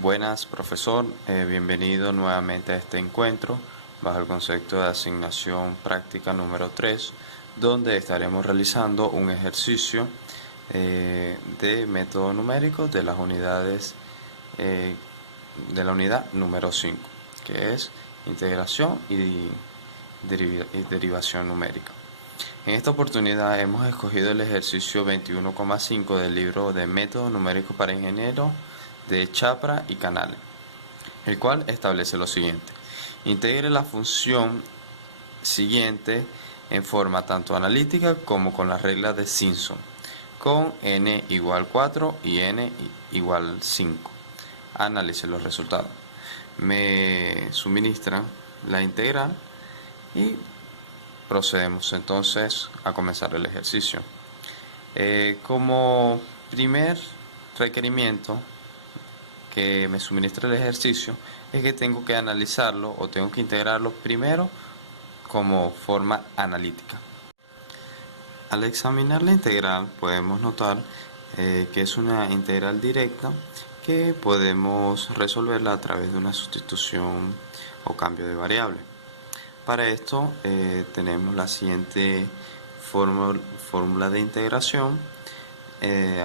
Buenas, profesor. Bienvenido nuevamente a este encuentro bajo el concepto de asignación práctica número 3, donde estaremos realizando un ejercicio de método numérico de las unidades de la unidad número 5, que es integración y derivación numérica. En esta oportunidad hemos escogido el ejercicio 21,5 del libro de método numérico para ingenieros de Chapra y Canales, el cual establece lo siguiente: integre la función siguiente en forma tanto analítica como con las reglas de Simpson, con n igual 4 y n igual 5. Analice los resultados. Me suministran la integral y procedemos entonces a comenzar el ejercicio. Como primer requerimiento que me suministra el ejercicio es que tengo que analizarlo o tengo que integrarlo primero como forma analítica. Al examinar la integral podemos notar que es una integral directa que podemos resolverla a través de una sustitución o cambio de variable. Para esto tenemos la siguiente fórmula de integración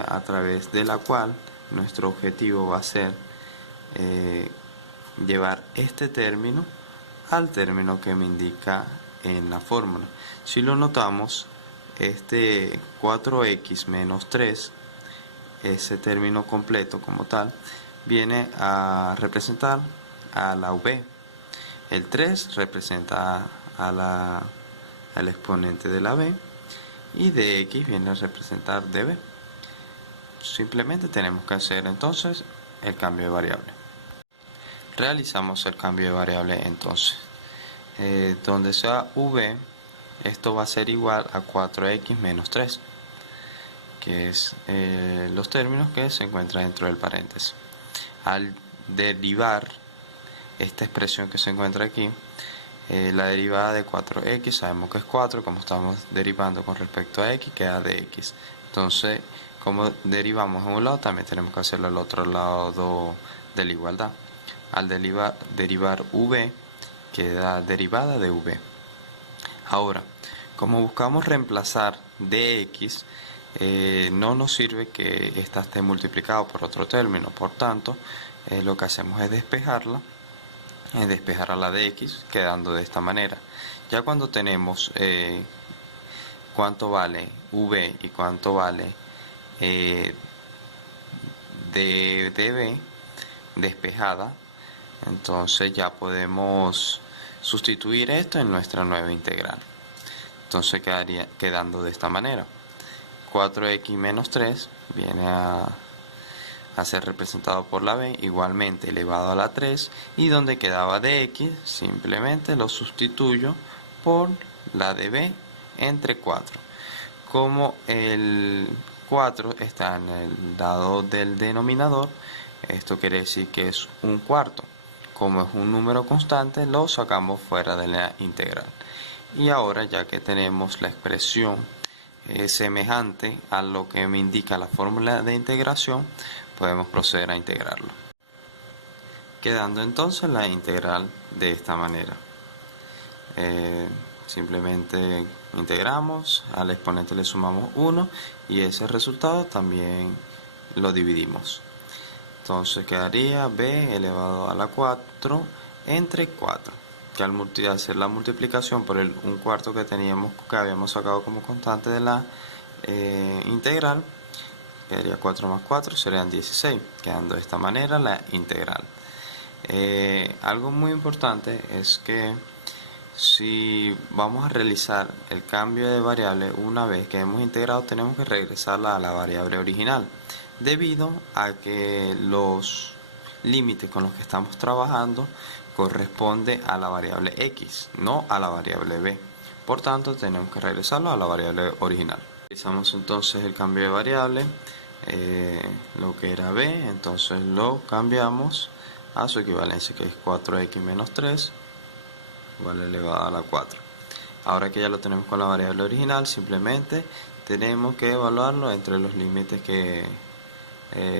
a través de la cual nuestro objetivo va a ser llevar este término al término que me indica en la fórmula. Si lo notamos, este 4x menos 3, ese término completo como tal, viene a representar a la v. El 3 representa al exponente de la b y dx viene a representar db. Simplemente tenemos que hacer entonces el cambio de variable. Realizamos el cambio de variable entonces. Donde sea v, esto va a ser igual a 4x menos 3, que es los términos que se encuentran dentro del paréntesis. Al derivar esta expresión que se encuentra aquí, la derivada de 4x sabemos que es 4, como estamos derivando con respecto a x, queda dx. Entonces, como derivamos en un lado, también tenemos que hacerlo al otro lado de la igualdad. Al derivar v, queda derivada de v. Ahora, como buscamos reemplazar dx, no nos sirve que ésta esté multiplicado por otro término. Por tanto, lo que hacemos es despejarla, despejar a la dx, quedando de esta manera. Ya cuando tenemos cuánto vale v y cuánto vale db despejada, entonces ya podemos sustituir esto en nuestra nueva integral. Entonces quedaría quedando de esta manera: 4x menos 3 viene a ser representado por la b, igualmente elevado a la 3, y donde quedaba dx simplemente lo sustituyo por la de b entre 4. Como el 4 está en el lado del denominador, esto quiere decir que es un cuarto. Como es un número constante, lo sacamos fuera de la integral. Y ahora, ya que tenemos la expresión semejante a lo que me indica la fórmula de integración, podemos proceder a integrarlo. Quedando entonces la integral de esta manera. Simplemente integramos, al exponente le sumamos 1 y ese resultado también lo dividimos. Entonces quedaría b elevado a la 4 entre 4, que al hacer la multiplicación por el 1/4 que habíamos sacado como constante de la integral, quedaría 4 más 4 serían 16, quedando de esta manera la integral. Algo muy importante es que si vamos a realizar el cambio de variable, una vez que hemos integrado, tenemos que regresarla a la variable original, debido a que los límites con los que estamos trabajando corresponde a la variable x, no a la variable b. Por tanto, tenemos que regresarlo a la variable original. Realizamos entonces el cambio de variable, lo que era b, entonces lo cambiamos a su equivalencia, que es 4x menos 3 igual elevado a la 4. Ahora que ya lo tenemos con la variable original, simplemente tenemos que evaluarlo entre los límites que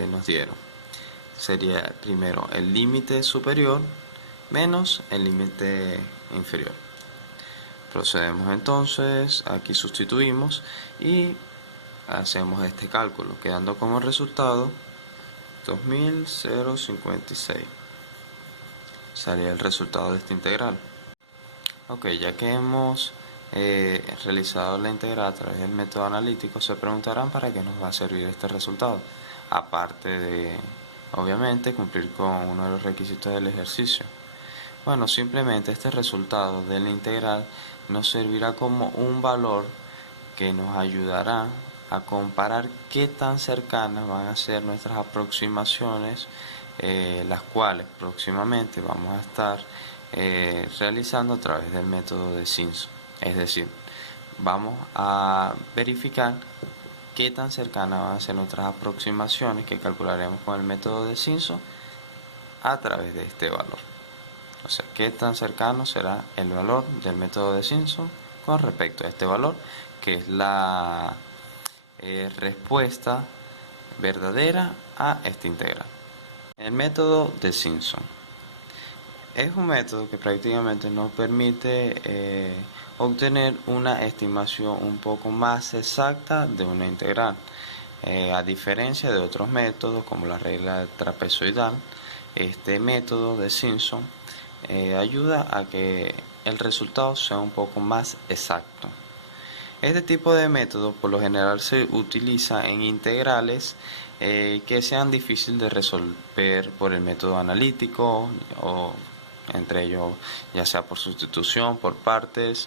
nos dieron. sería primero el límite superior menos el límite inferior. Procedemos entonces, aquí sustituimos y hacemos este cálculo, quedando como resultado 2056. Sería el resultado de esta integral. Ok, ya que hemos realizado la integral a través del método analítico, se preguntarán para qué nos va a servir este resultado, aparte de, obviamente, cumplir con uno de los requisitos del ejercicio. Bueno, simplemente este resultado de la integral nos servirá como un valor que nos ayudará a comparar qué tan cercanas van a ser nuestras aproximaciones, las cuales próximamente vamos a estar realizando a través del método de Simpson. Es decir, vamos a verificar qué tan cercanas van a ser nuestras aproximaciones que calcularemos con el método de Simpson a través de este valor. O sea, qué tan cercano será el valor del método de Simpson con respecto a este valor, que es la respuesta verdadera a esta integral. El método de Simpson es un método que prácticamente nos permite obtener una estimación un poco más exacta de una integral. A diferencia de otros métodos como la regla trapezoidal, este método de Simpson ayuda a que el resultado sea un poco más exacto. Este tipo de método por lo general se utiliza en integrales que sean difíciles de resolver por el método analítico, o entre ellos ya sea por sustitución, por partes,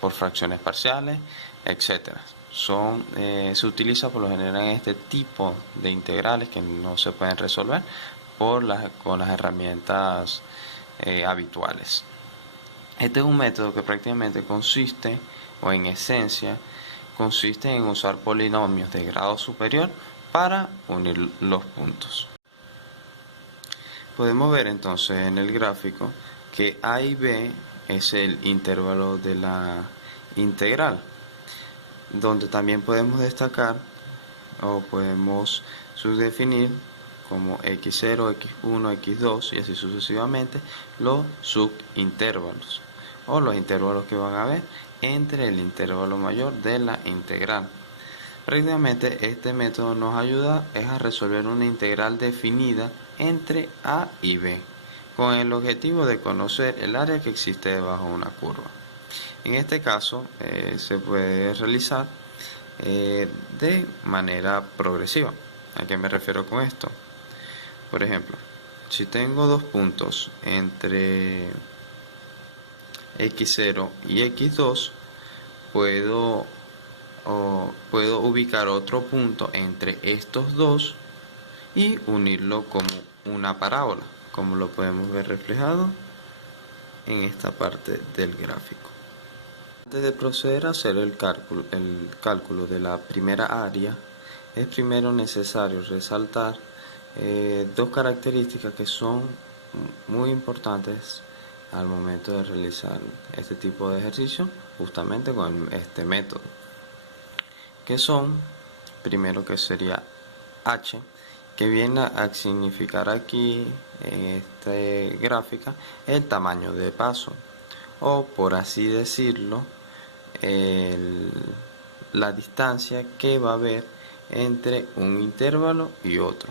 por fracciones parciales, etcétera. Se utiliza por lo general en este tipo de integrales que no se pueden resolver con las herramientas habituales. Este es un método que prácticamente consiste, o en esencia, consiste en usar polinomios de grado superior para unir los puntos. Podemos ver entonces en el gráfico que A y B es el intervalo de la integral, donde también podemos destacar o podemos subdefinir como x0, x1, x2 y así sucesivamente los subintervalos o los intervalos que van a haber entre el intervalo mayor de la integral. Prácticamente este método nos ayuda a resolver una integral definida entre A y B con el objetivo de conocer el área que existe debajo de una curva. En este caso se puede realizar de manera progresiva. ¿A qué me refiero con esto? Por ejemplo, si tengo dos puntos entre x0 y x2, puedo ubicar otro punto entre estos dos y unirlo como una parábola, como lo podemos ver reflejado en esta parte del gráfico. Antes de proceder a hacer el cálculo de la primera área, es primero necesario resaltar dos características que son muy importantes al momento de realizar este tipo de ejercicio, justamente con este método, que son, primero que sería h, que viene a significar aquí en esta gráfica el tamaño de paso, o por así decirlo, la distancia que va a haber entre un intervalo y otro.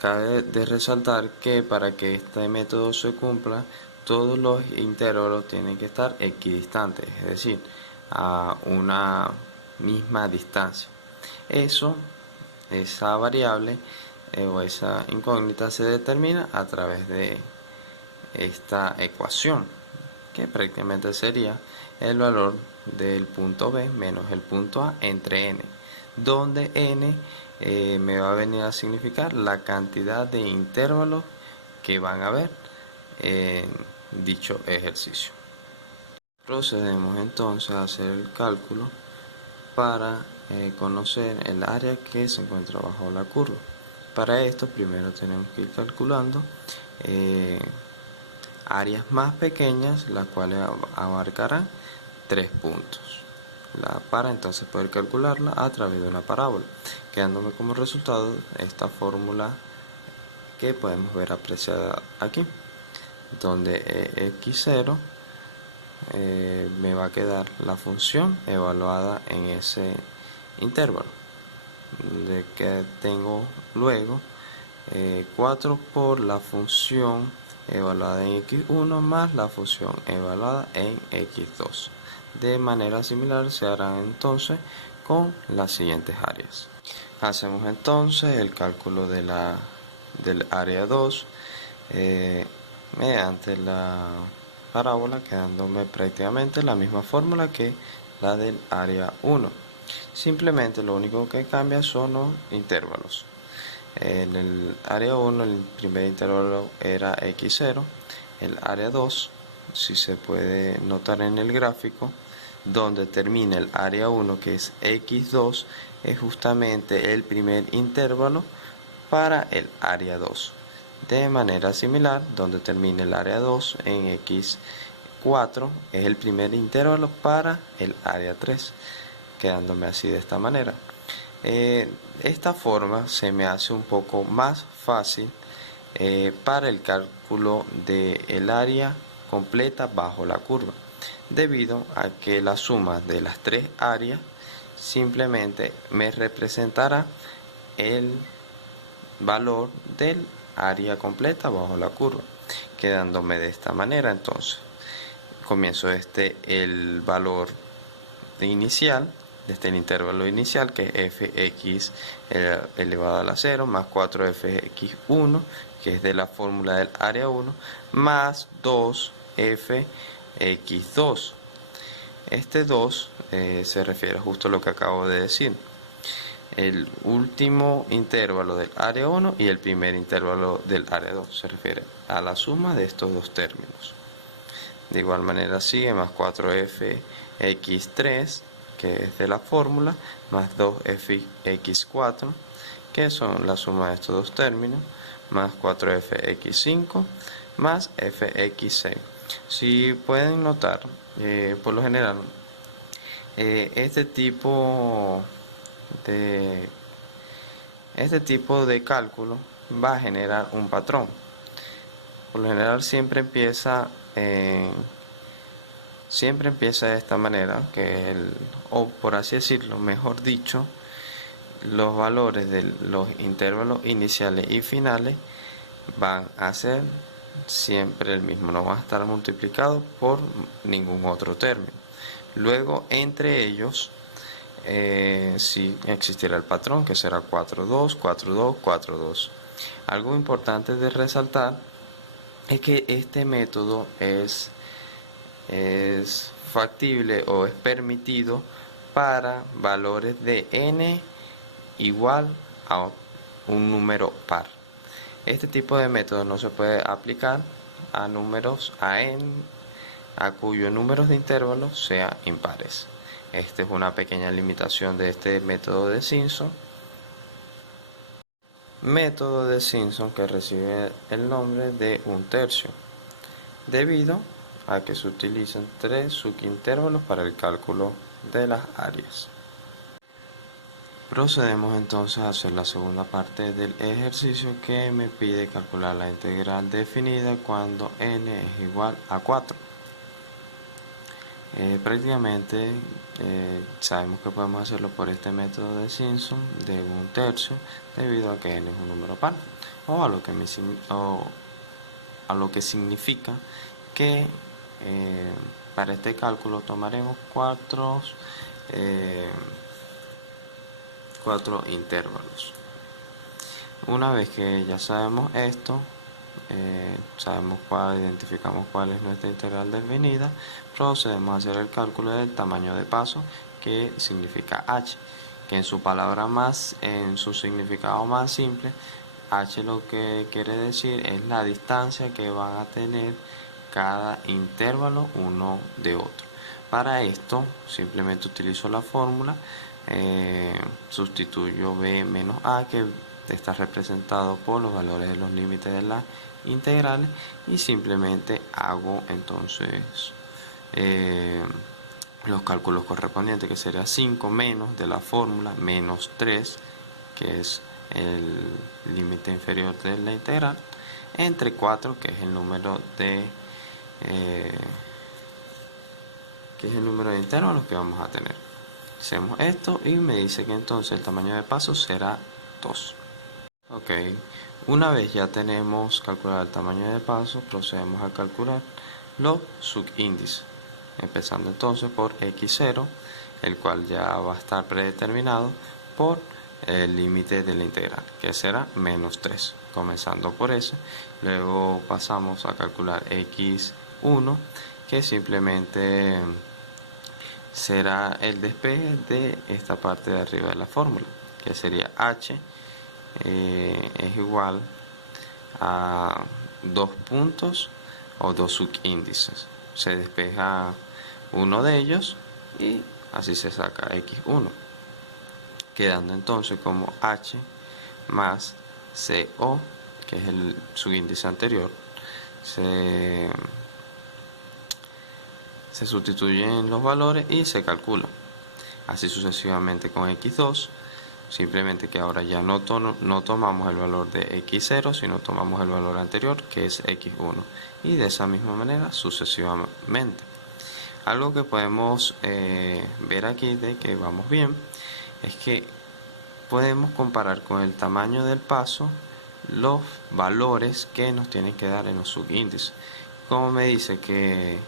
Cabe de resaltar que para que este método se cumpla, todos los intervalos tienen que estar equidistantes, es decir, a una misma distancia. Esa variable o esa incógnita se determina a través de esta ecuación, que prácticamente sería el valor del punto B menos el punto A entre n, donde n me va a venir a significar la cantidad de intervalos que van a haber en dicho ejercicio. Procedemos entonces a hacer el cálculo para conocer el área que se encuentra bajo la curva. Para esto primero tenemos que ir calculando áreas más pequeñas, las cuales abarcarán 3 puntos. para entonces poder calcularla a través de una parábola, quedándome como resultado esta fórmula que podemos ver apreciada aquí, donde x0 me va a quedar la función evaluada en ese intervalo, de que tengo luego 4 por la función evaluada en x1 más la función evaluada en x2. De manera similar se hará entonces con las siguientes áreas. Hacemos entonces el cálculo del área 2 mediante la parábola, quedándome prácticamente la misma fórmula que la del área 1. Simplemente lo único que cambia son los intervalos. En el área 1 el primer intervalo era x0, el área 2, si se puede notar en el gráfico, donde termina el área 1, que es x2, es justamente el primer intervalo para el área 2. De manera similar, donde termina el área 2 en x4 es el primer intervalo para el área 3, quedándome así de esta manera. Esta forma se me hace un poco más fácil para el cálculo del área completa bajo la curva, debido a que la suma de las tres áreas simplemente me representará el valor del área completa bajo la curva, quedándome de esta manera. Entonces comienzo el valor inicial, desde el intervalo inicial, que es fx elevado a la 0 más 4fx1, que es de la fórmula del área 1, más 2fx2. Este 2 se refiere justo a lo que acabo de decir, el último intervalo del área 1 y el primer intervalo del área 2, se refiere a la suma de estos dos términos. De igual manera sigue más 4fx3, que es de la fórmula, más 2fx4, que son la suma de estos dos términos, más 4fx5, más fx6. Si pueden notar, por lo general, este tipo de cálculo va a generar un patrón. Por lo general siempre empieza de esta manera, o por así decirlo, mejor dicho, los valores de los intervalos iniciales y finales van a ser siempre el mismo, no van a estar multiplicados por ningún otro término. Luego, entre ellos, si existirá el patrón, que será 4, 2, 4, 2, 4, 2. Algo importante de resaltar es que este método es factible o es permitido para valores de n igual a un número par. Este tipo de método no se puede aplicar a números a cuyos números de intervalos sean impares. Esta es una pequeña limitación de este método de Simpson. Método de Simpson que recibe el nombre de un tercio, debido a que se utilizan 3 subintervalos para el cálculo de las áreas. Procedemos entonces a hacer la segunda parte del ejercicio, que me pide calcular la integral definida cuando n es igual a 4. Prácticamente sabemos que podemos hacerlo por este método de Simpson de un tercio, debido a que n es un número par, o a lo que significa que para este cálculo tomaremos cuatro intervalos. Una vez que ya sabemos esto, identificamos cuál es nuestra integral definida, procedemos a hacer el cálculo del tamaño de paso, que significa h, que en su significado más simple, h lo que quiere decir es la distancia que van a tener cada intervalo uno de otro. Para esto simplemente utilizo la fórmula, sustituyo b menos a, que está representado por los valores de los límites de las integrales, y simplemente hago entonces los cálculos correspondientes, que sería 5 menos de la fórmula menos 3, que es el límite inferior de la integral, entre 4, que es el número de intervalos que vamos a tener. Hacemos esto y me dice que entonces el tamaño de paso será 2. Ok, una vez ya tenemos calculado el tamaño de paso, procedemos a calcular los subíndices, empezando entonces por x0, el cual ya va a estar predeterminado por el límite de la integral, que será menos 3, comenzando por ese. Luego pasamos a calcular x1, que simplemente será el despeje de esta parte de arriba de la fórmula, que sería h es igual a 2 puntos o 2 subíndices. Se despeja uno de ellos y así se saca x1, quedando entonces como h más co, que es el subíndice anterior. Se sustituyen los valores y se calcula. Así sucesivamente con x2, simplemente que ahora ya no tomamos el valor de x0, sino tomamos el valor anterior, que es x1, y de esa misma manera sucesivamente. Algo que podemos ver aquí de que vamos bien es que podemos comparar con el tamaño del paso los valores que nos tienen que dar en los subíndices. Como me dice que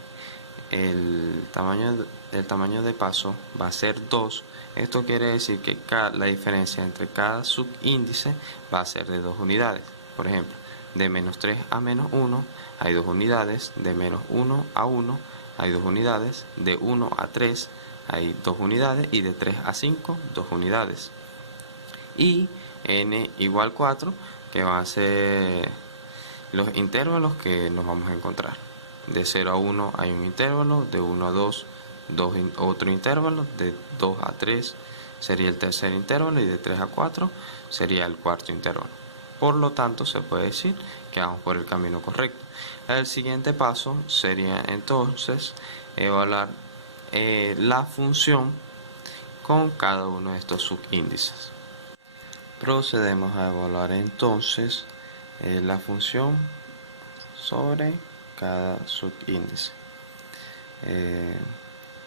el tamaño de paso va a ser 2, esto quiere decir que la diferencia entre cada subíndice va a ser de 2 unidades. Por ejemplo, de menos 3 a menos 1 hay 2 unidades, de menos 1 a 1 hay 2 unidades, de 1 a 3 hay 2 unidades y de 3 a 5 2 unidades. Y n igual 4, que van a ser los intervalos que nos vamos a encontrar. De 0 a 1 hay un intervalo, de 1 a 2, otro intervalo, de 2 a 3 sería el tercer intervalo y de 3 a 4 sería el cuarto intervalo. Por lo tanto, se puede decir que vamos por el camino correcto. El siguiente paso sería entonces evaluar la función con cada uno de estos subíndices. Procedemos a evaluar entonces la función sobre cada subíndice.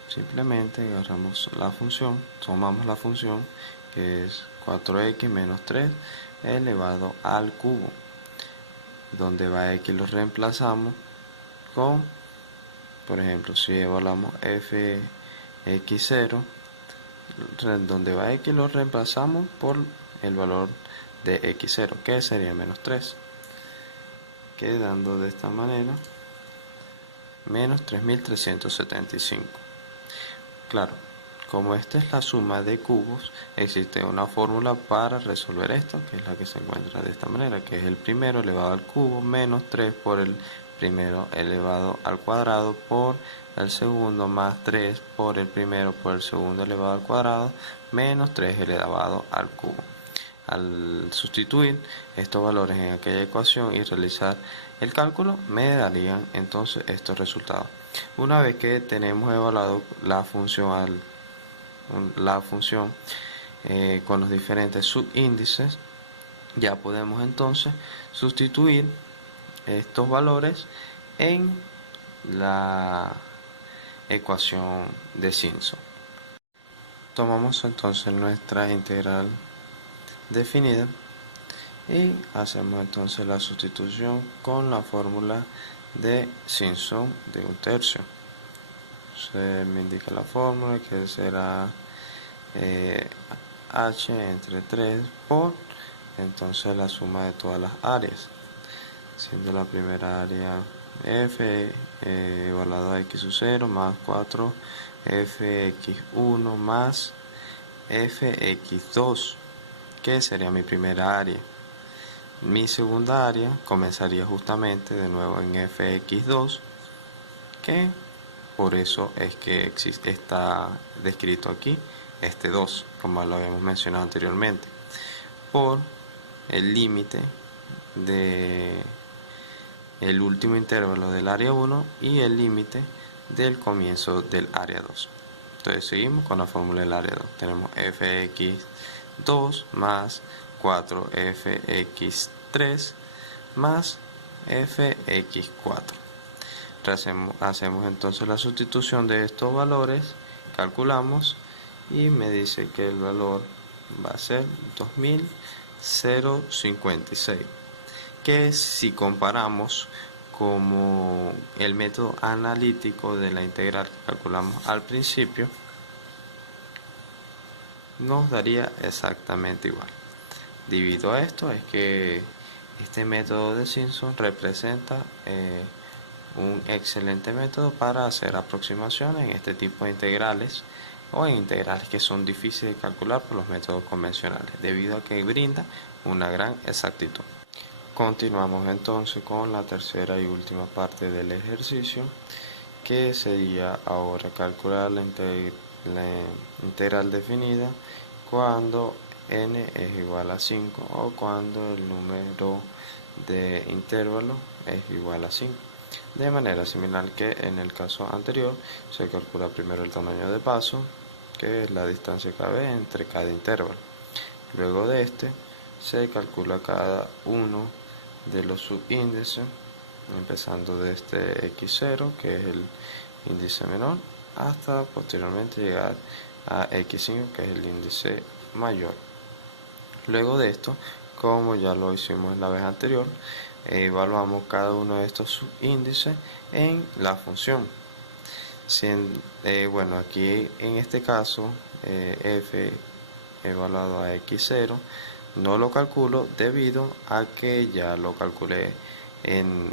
Simplemente agarramos la función, tomamos la función que es 4x menos 3 elevado al cubo, donde va x lo reemplazamos con, por ejemplo, si evaluamos fx0, donde va x lo reemplazamos por el valor de x0, que sería menos 3, quedando de esta manera menos 3375. Claro, como esta es la suma de cubos, existe una fórmula para resolver esto, que es la que se encuentra de esta manera, que es el primero elevado al cubo menos 3 por el primero elevado al cuadrado por el segundo más 3 por el primero por el segundo elevado al cuadrado menos 3 elevado al cubo. Al sustituir estos valores en aquella ecuación y realizar el cálculo, me darían entonces estos resultados. Una vez que tenemos evaluado la función con los diferentes subíndices, ya podemos entonces sustituir estos valores en la ecuación de Simpson. Tomamos entonces nuestra integral definida y hacemos entonces la sustitución con la fórmula de Simpson de 1/3. Se me indica la fórmula, que será h entre 3 por entonces la suma de todas las áreas, siendo la primera área f igualado a x sub 0 más 4 fx1 más fx2, que sería mi primera área. Mi segunda área comenzaría justamente de nuevo en fx2, que por eso es que está descrito aquí este 2, como lo habíamos mencionado anteriormente, por el límite de el último intervalo del área 1 y el límite del comienzo del área 2. Entonces seguimos con la fórmula del área 2. Tenemos fx2 más 4fx3 más fx4. Hacemos entonces la sustitución de estos valores, calculamos y me dice que el valor va a ser 2056, que si comparamos como el método analítico de la integral que calculamos al principio, nos daría exactamente igual. Debido a esto es que este método de Simpson representa un excelente método para hacer aproximaciones en este tipo de integrales o en integrales que son difíciles de calcular por los métodos convencionales, debido a que brinda una gran exactitud. Continuamos entonces con la tercera y última parte del ejercicio, que sería ahora calcular la integral definida cuando n es igual a 5 o cuando el número de intervalo es igual a 5. De manera similar que en el caso anterior, se calcula primero el tamaño de paso, que es la distancia que cabe entre cada intervalo. Luego de este, se calcula cada uno de los subíndices, empezando desde x0, que es el índice menor, hasta posteriormente llegar a x5, que es el índice mayor. Luego de esto, como ya lo hicimos en la vez anterior, evaluamos cada uno de estos subíndices en la función. Bueno, aquí en este caso, f evaluado a x0, no lo calculo debido a que ya lo calculé en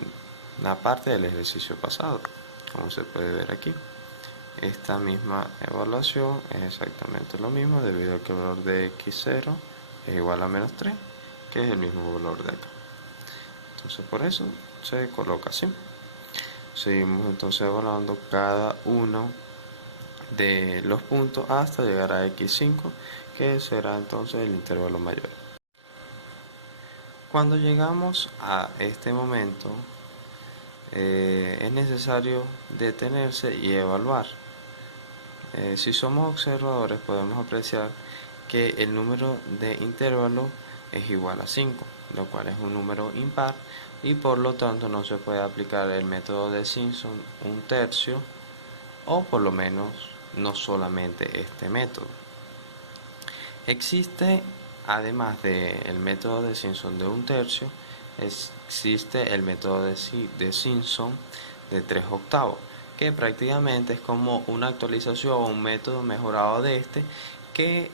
la parte del ejercicio pasado, como se puede ver aquí. Esta misma evaluación es exactamente lo mismo debido a que el valor de x0 es igual a menos 3, que es el mismo valor de acá. Entonces por eso se coloca así. Seguimos entonces evaluando cada uno de los puntos hasta llegar a x5, que será entonces el intervalo mayor. Cuando llegamos a este momento, es necesario detenerse y evaluar. Si somos observadores, podemos apreciar que el número de intervalos es igual a 5, lo cual es un número impar, y por lo tanto no se puede aplicar el método de Simpson un tercio, o por lo menos no solamente este método. Existe, además del método de Simpson de un tercio, existe el método de Simpson de 3/8, que prácticamente es como una actualización o un método mejorado de este, que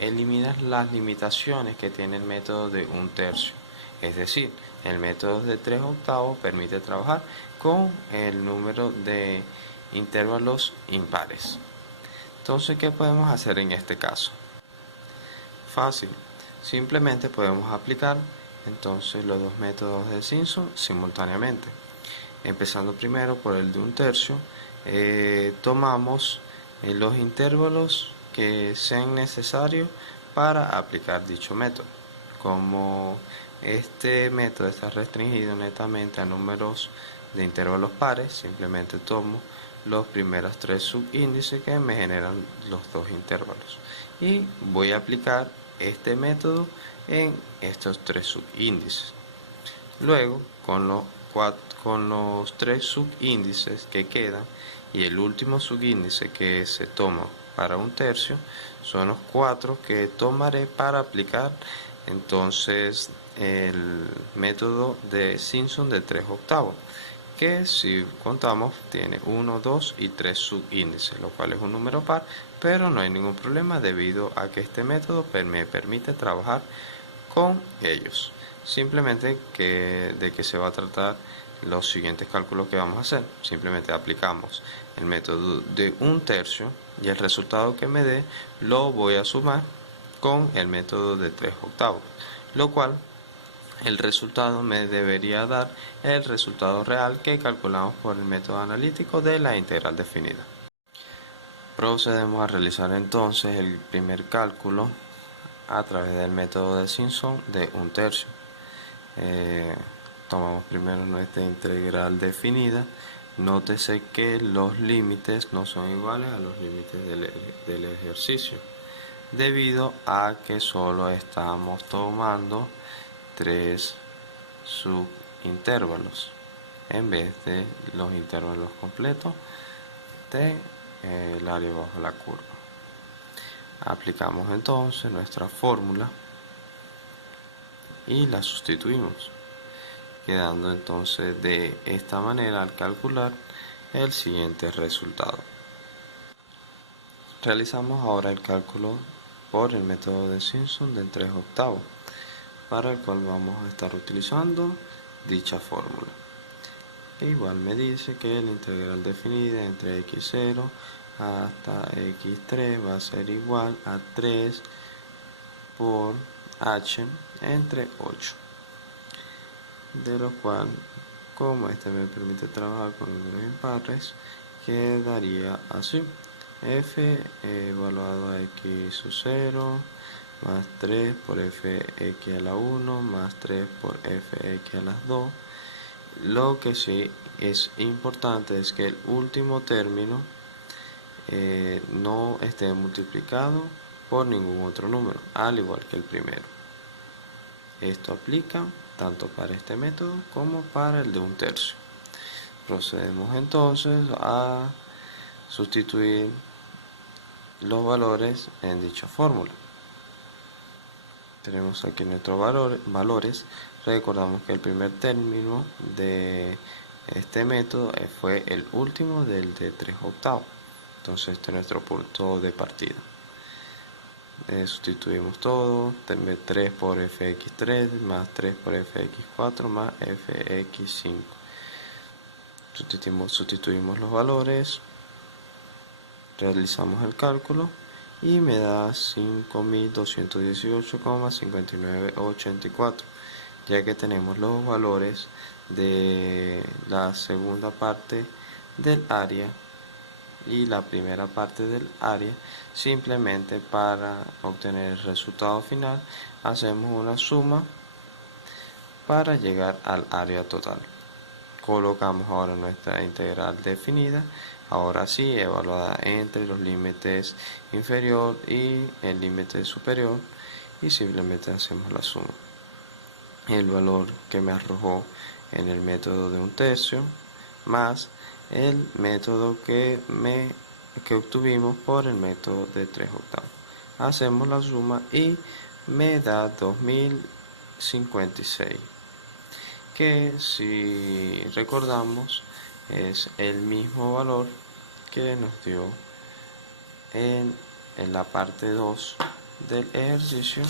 elimina las limitaciones que tiene el método de un tercio. Es decir, el método de 3/8 permite trabajar con el número de intervalos impares. Entonces, ¿qué podemos hacer en este caso? Fácil, simplemente podemos aplicar entonces los dos métodos de Simpson simultáneamente. Empezando primero por el de un tercio, tomamos los intervalos que sean necesarios para aplicar dicho método. Como este método está restringido netamente a números de intervalos pares, simplemente tomo los primeros 3 subíndices que me generan los dos intervalos y voy a aplicar este método en estos 3 subíndices. Luego, con los 3 subíndices que quedan y el último subíndice que se toma para un tercio, son los 4 que tomaré para aplicar entonces el método de Simpson de 3/8, que si contamos tiene 1, 2 y 3 subíndices, lo cual es un número par, pero no hay ningún problema debido a que este método me permite trabajar con ellos. Simplemente de que se va a tratar los siguientes cálculos que vamos a hacer. Simplemente aplicamos el método de un tercio y el resultado que me dé lo voy a sumar con el método de 3/8, lo cual el resultado me debería dar el resultado real que calculamos por el método analítico de la integral definida. Procedemos a realizar entonces el primer cálculo a través del método de Simpson de un tercio. Tomamos primero nuestra integral definida, Nótese que los límites no son iguales a los límites del ejercicio, debido a que solo estamos tomando 3 subintervalos en vez de los intervalos completos del área bajo la curva. Aplicamos entonces nuestra fórmula y la sustituimos, quedando entonces de esta manera al calcular el siguiente resultado. Realizamos ahora el cálculo por el método de Simpson del 3/8, para el cual vamos a estar utilizando dicha fórmula. Igual me dice que la integral definida entre x0 hasta x3 va a ser igual a 3 por h entre 8, de lo cual, como este me permite trabajar con números impares, quedaría así: f evaluado a x sub 0 más 3 por fx a la 1 más 3 por fx a las 2. Lo que sí es importante es que el último término no esté multiplicado por ningún otro número, al igual que el primero. Esto aplica tanto para este método como para el de 1/3. Procedemos entonces a sustituir los valores en dicha fórmula. Tenemos aquí nuestros valores. Recordamos que el primer término de este método fue el último del de 3/8. Entonces este es nuestro punto de partida. Sustituimos todo: 3 por fx3 más 3 por fx4 más fx5. Sustituimos los valores, realizamos el cálculo y me da 5218,5984, ya que tenemos los valores de la segunda parte del área y la primera parte del área. Simplemente para obtener el resultado final hacemos una suma para llegar al área total. Colocamos ahora nuestra integral definida, ahora sí evaluada entre los límites inferior y el límite superior, y simplemente hacemos la suma. El valor que me arrojó en el método de 1/3 más el método que obtuvimos por el método de 3/8. Hacemos la suma y me da 2056, que, si recordamos, es el mismo valor que nos dio en la parte 2 del ejercicio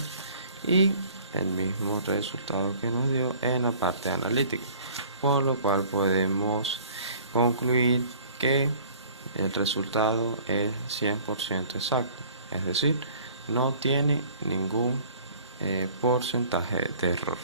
y el mismo resultado que nos dio en la parte analítica, por lo cual podemos concluir que el resultado es 100% exacto, es decir, no tiene ningún porcentaje de error.